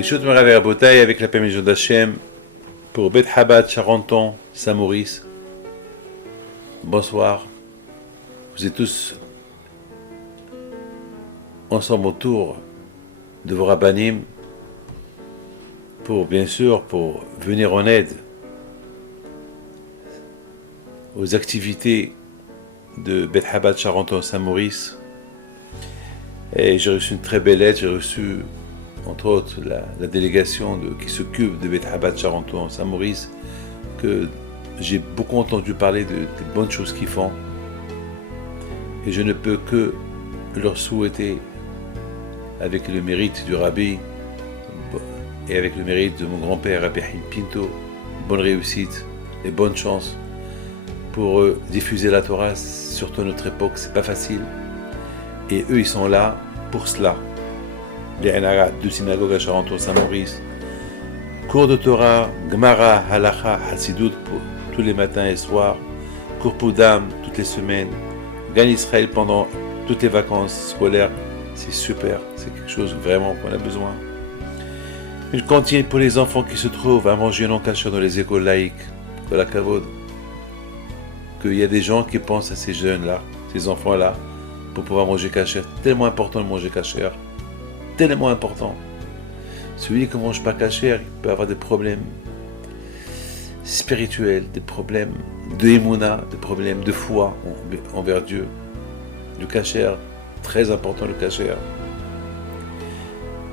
Bishut Merav Rabotai avec la permission d'Hachem pour Bet Chabad Charenton, Saint-Maurice. Bonsoir. Vous êtes tous ensemble autour de vos rabbanim pour, bien sûr, pour venir en aide aux activités de Bet Chabad Charenton, Saint-Maurice. Et j'ai reçu une très belle lettre, j'ai reçu entre autres la délégation qui s'occupe de Bet Chabad Charenton Saint-Maurice, que j'ai beaucoup entendu parler des bonnes choses qu'ils font. Et je ne peux que leur souhaiter, avec le mérite du Rabbi et avec le mérite de mon grand-père Rabbi Haïm Pinto, bonne réussite et bonne chance pour diffuser la Torah, surtout à notre époque, c'est pas facile. Et eux, ils sont là pour cela. Les Enarat, deux synagogues à Charenton, Saint-Maurice. Cours de Torah, Gemara, Halacha, Hassidut pour tous les matins et soirs. Cours Poudam toutes les semaines. Gan Israël pendant toutes les vacances scolaires. C'est super, c'est quelque chose vraiment qu'on a besoin. Une cantine pour les enfants qui se trouvent à manger non caché dans les écoles laïques. Que la kavod. Qu'il y a des gens qui pensent à ces jeunes-là, ces enfants-là, pour pouvoir manger kasher. Tellement important de manger kasher. Tellement important. Celui qui ne mange pas kasher, il peut avoir des problèmes spirituels, des problèmes de émouna, des problèmes de foi envers Dieu. Du kasher, très important le kasher.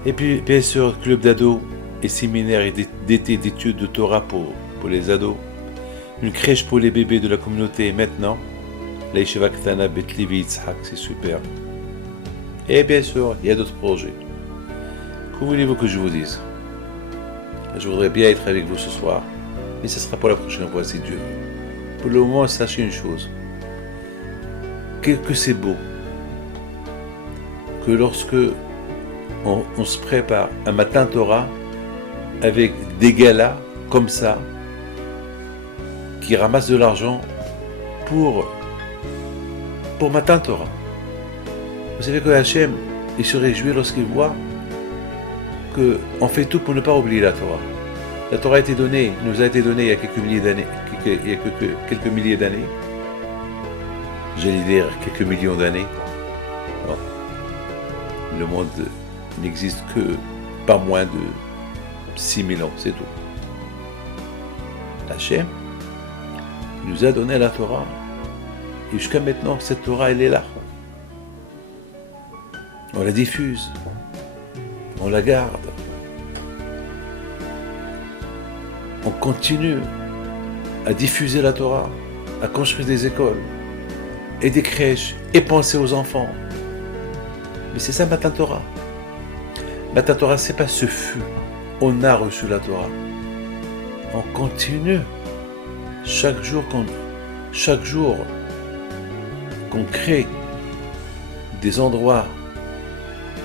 Et puis, bien sûr, club d'ados et séminaire d'été d'études de Torah pour les ados. Une crèche pour les bébés de la communauté maintenant. La Yeshiva Ktana Bet Levi Yitzhak, c'est super. Et bien sûr, il y a d'autres projets. Que voulez-vous que je vous dise? Je voudrais bien être avec vous ce soir, mais ce sera pour la prochaine fois si Dieu veut. Pour le moment, sachez une chose, que c'est beau, que lorsque on se prépare un matin Torah avec des galas comme ça, qui ramassent de l'argent pour matin Torah. Vous savez que Hachem, il se réjouit lorsqu'il voit qu'on fait tout pour ne pas oublier la Torah. La Torah a été donnée, nous a été donnée il y a quelques milliers d'années. J'allais dire quelques millions d'années. Bon. Le monde n'existe que pas moins de 6000 ans, c'est tout. Hachem nous a donné la Torah. Et jusqu'à maintenant, cette Torah, elle est là. On la diffuse. On la garde. On continue à diffuser la Torah, à construire des écoles et des crèches et penser aux enfants. Mais c'est ça Matan Torah. Matan Torah, c'est pas ce fut. On a reçu la Torah. On continue. Chaque jour qu'on crée des endroits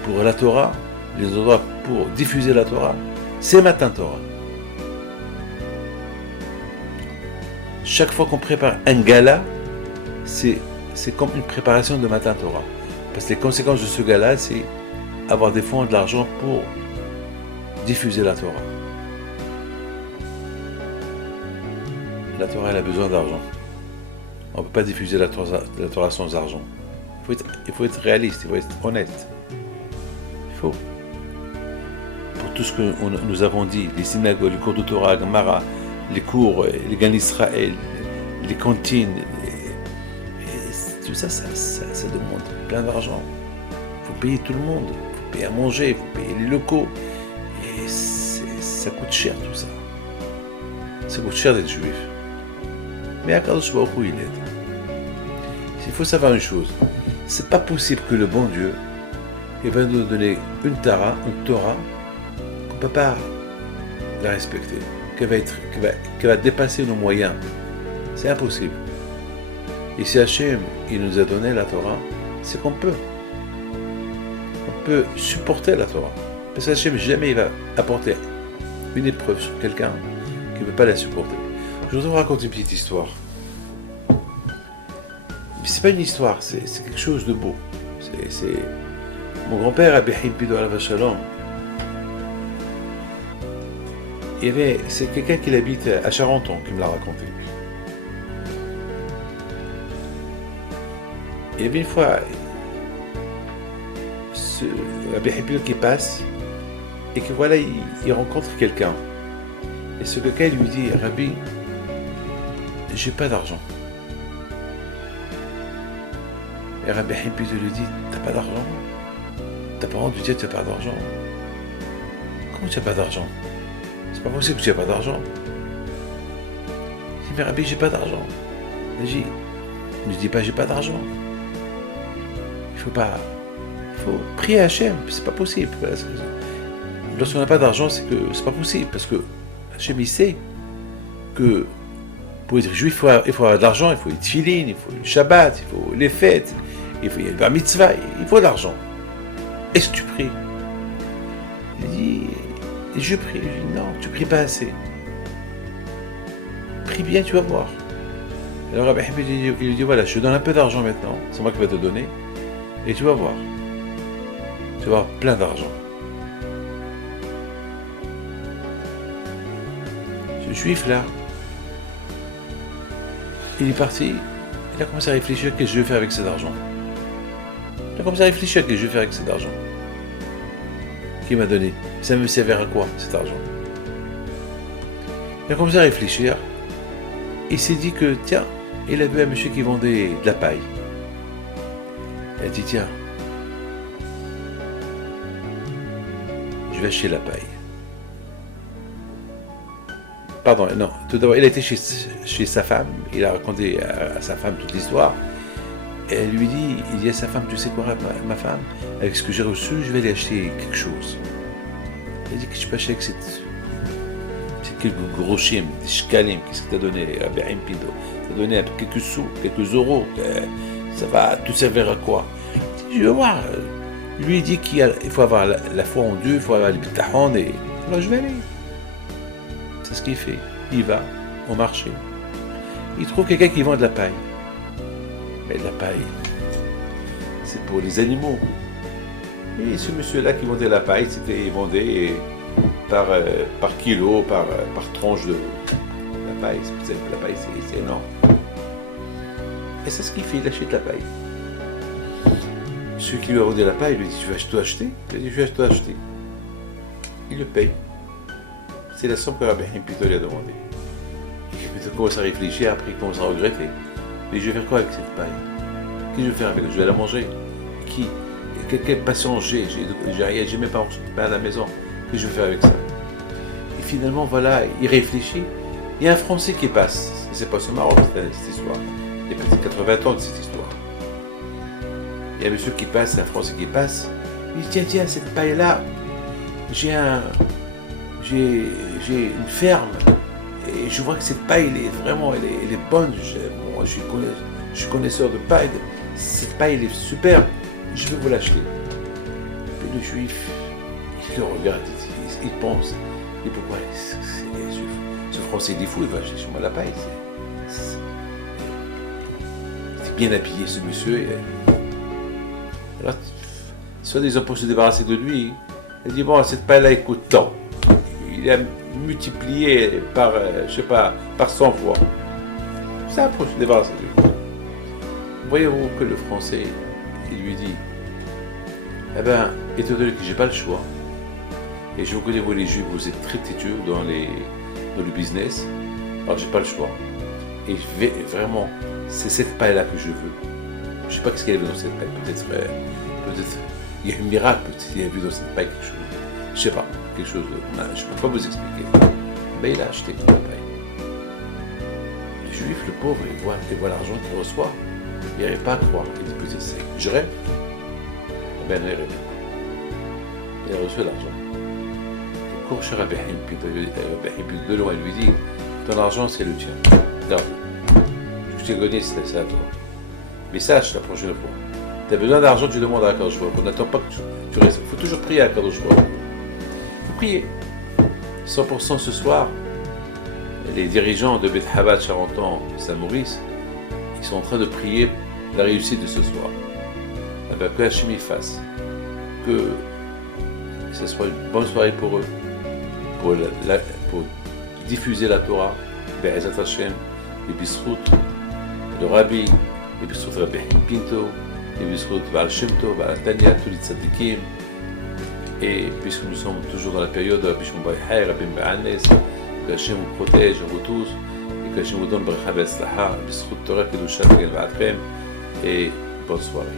pour la Torah, des endroits pour diffuser la Torah, c'est Matan Torah. Chaque fois qu'on prépare un gala, c'est comme une préparation de Matan Torah. Parce que les conséquences de ce gala, c'est avoir des fonds, de l'argent pour diffuser la Torah. La Torah, elle a besoin d'argent. On ne peut pas diffuser la Torah sans argent. Il faut être réaliste, il faut être honnête. Il faut. Pour tout ce que nous avons dit, les synagogues, les cours de Torah, Gemara, les cours, les Gan Israël, les cantines, tout ça, ça demande plein d'argent. Il faut payer tout le monde, il faut payer à manger, il faut payer les locaux. Et ça coûte cher tout ça. Ça coûte cher d'être juif. Mais Akadosh Baruch Hu, il aide. Il faut savoir une chose, c'est pas possible que le bon Dieu va nous donner une Torah qu'on ne peut pas la respecter, qu'elle va dépasser nos moyens. C'est impossible. Et si Hachem, il nous a donné la Torah, c'est qu'on peut. On peut supporter la Torah. Parce que Hachem, jamais il va apporter une épreuve sur quelqu'un qui ne peut pas la supporter. Je voudrais vous raconter une petite histoire. Mais c'est pas une histoire, c'est quelque chose de beau. C'est mon grand-père, Rabbi Haïm Pinto Alav Shalom, c'est quelqu'un qui habite à Charenton qui me l'a raconté. Il y avait une fois ce Rabbi Hippolyte qui passe et que voilà, il rencontre quelqu'un. Et ce quelqu'un lui dit, Rabbi, j'ai pas d'argent. Et Rabbi Hippolyte lui dit, t'as pas d'argent? T'as pas honte de dire que tu n'as pas d'argent? Comment tu n'as pas d'argent? C'est pas possible que tu n'as pas d'argent. Il dit, mais Rabbi, j'ai pas d'argent. Il dit, ne dis pas j'ai pas d'argent. Il faut prier à Hachem, c'est pas possible. Lorsqu'on n'a pas d'argent, c'est que c'est pas possible, parce que Hachem il sait que pour être juif, il faut avoir de l'argent, il faut les tefilines, il faut le Shabbat, il faut les fêtes, il faut le bar mitzvah, il faut de l'argent. Est-ce que tu pries? Il dit, je prie. Je dis, non, tu pries pas assez. Prie bien, tu vas voir. Alors Rabbi Hippolyte, il lui dit, voilà, je te donne un peu d'argent maintenant, c'est moi qui vais te donner, et tu vas voir. Tu vas avoir plein d'argent. Ce juif là, il est parti, il a commencé à réfléchir à ce que je vais faire avec cet argent. Il a commencé à réfléchir à ce que je vais faire avec cet argent. Qui m'a donné. Ça me servira à quoi cet argent? Il a commencé à réfléchir. Il s'est dit que, tiens, il a vu un monsieur qui vendait de la paille. Il a dit, tiens, je vais acheter la paille. Pardon, non, tout d'abord, il a été chez sa femme, il a raconté à sa femme toute l'histoire, et elle lui dit, il dit à sa femme, tu sais quoi, ma femme, avec ce que j'ai reçu, je vais aller acheter quelque chose. Il a dit que je peux acheter avec c'est quelques gros chimes, des shkalim, qu'est-ce que t'as donné, Rabbi Hippolyte? T'as donné quelques sous, quelques euros, ça va tout servir à quoi? Je veux voir. Lui il dit qu'il faut avoir la foi en Dieu, il faut avoir le bitachon, et alors je vais aller. C'est ce qu'il fait. Il va au marché. Il trouve quelqu'un qui vend de la paille. Mais de la paille, c'est pour les animaux. Et ce monsieur-là qui vendait la paille, il vendait par kilo, par tranche de la paille. La paille, c'est énorme. Et c'est ce qu'il fait, il achète la paille. Celui qui lui a vendu la paille, il lui dit, tu vas tout acheter? Il lui dit, je vais tout acheter. Il le paye. C'est la somme que Rabbi Hippolyte lui a demandé. Il commence à réfléchir, après il commence à regretter. Mais je vais faire quoi avec cette paille? Qu'est-ce que je vais faire avec elle? Je vais la manger. Quelle patience j'ai rien, j'ai même pas à la maison. Qu'est-ce que je vais faire avec ça? Et finalement, voilà, il réfléchit. Il y a un Français qui passe. C'est pas ce Maroc, cette histoire. Il y a peut-être 80 ans de cette histoire. Il y a un monsieur qui passe, un Français qui passe. Il dit, tiens, cette paille-là, j'ai une ferme et je vois que cette paille, elle est bonne. Moi, je suis connaisseur de paille. Cette paille, elle est superbe. Je vais vous l'acheter. Et le juif, il le regarde, il pense. Et pourquoi ce Français, il est fou, il va acheter chez moi la paille. C'est bien habillé, ce monsieur. Alors, soi-disant pour se débarrasser de lui, il dit, bon, cette paille-là, elle coûte tant. Il a multiplié par, par 100 fois. Ça pour se débarrasser de lui. Voyez-vous que le Français, il lui dit, eh bien, étant donné que j'ai pas le choix, et je vous connais, vous les Juifs, vous êtes très têtus dans le business, alors j'ai pas le choix. Et je vais vraiment, c'est cette paille-là que je veux. Je sais pas ce qu'il y avait dans cette paille, peut-être, il y a un miracle, peut-être il y a vu dans cette paille quelque chose. Je sais pas, quelque chose, je ne peux pas vous expliquer. Mais il a acheté la paille. Le juif, le pauvre, il voit l'argent qu'il reçoit. Il n'arrive pas à croire. Il dit, peut-être c'est, je rêve. Eh bien, il rêve. Il a reçu l'argent. Il court chez Rabbi Hippolyte de loin, il lui dit, ton argent, c'est le tien. Garde. Ce que tu as gagné, c'est à toi. Mais sache la prochaine fois. Tu as besoin d'argent, tu demandes à Akadosh Baruch Hu. On n'attend pas que tu restes. Il faut toujours prier à Akadosh Baruch Hu. Il faut prier. 100% ce soir, les dirigeants de Beth Chabad Charenton Saint-Maurice, ils sont en train de prier la réussite de ce soir. Que Hachem y fasse. Que ce soit une bonne soirée pour eux, pour pour diffuser la Torah, Be'ezat Hashem, et Bisrout, le Rabbi, et Bisrout Rabbi Pinto, et Bisrout Baal Shem Tov, Baal Tanya, tous les tzadikim. Et puisque nous sommes toujours dans la période de Rabbi Shimon Bar Yochai, Rabbi Ba'anes, que Hashem vous protège, vous tous, et que Hashem vous donne Bracha Be'atzlacha, Bisrout Torah Kedusha Tegen Va'atchem, et bonne soirée.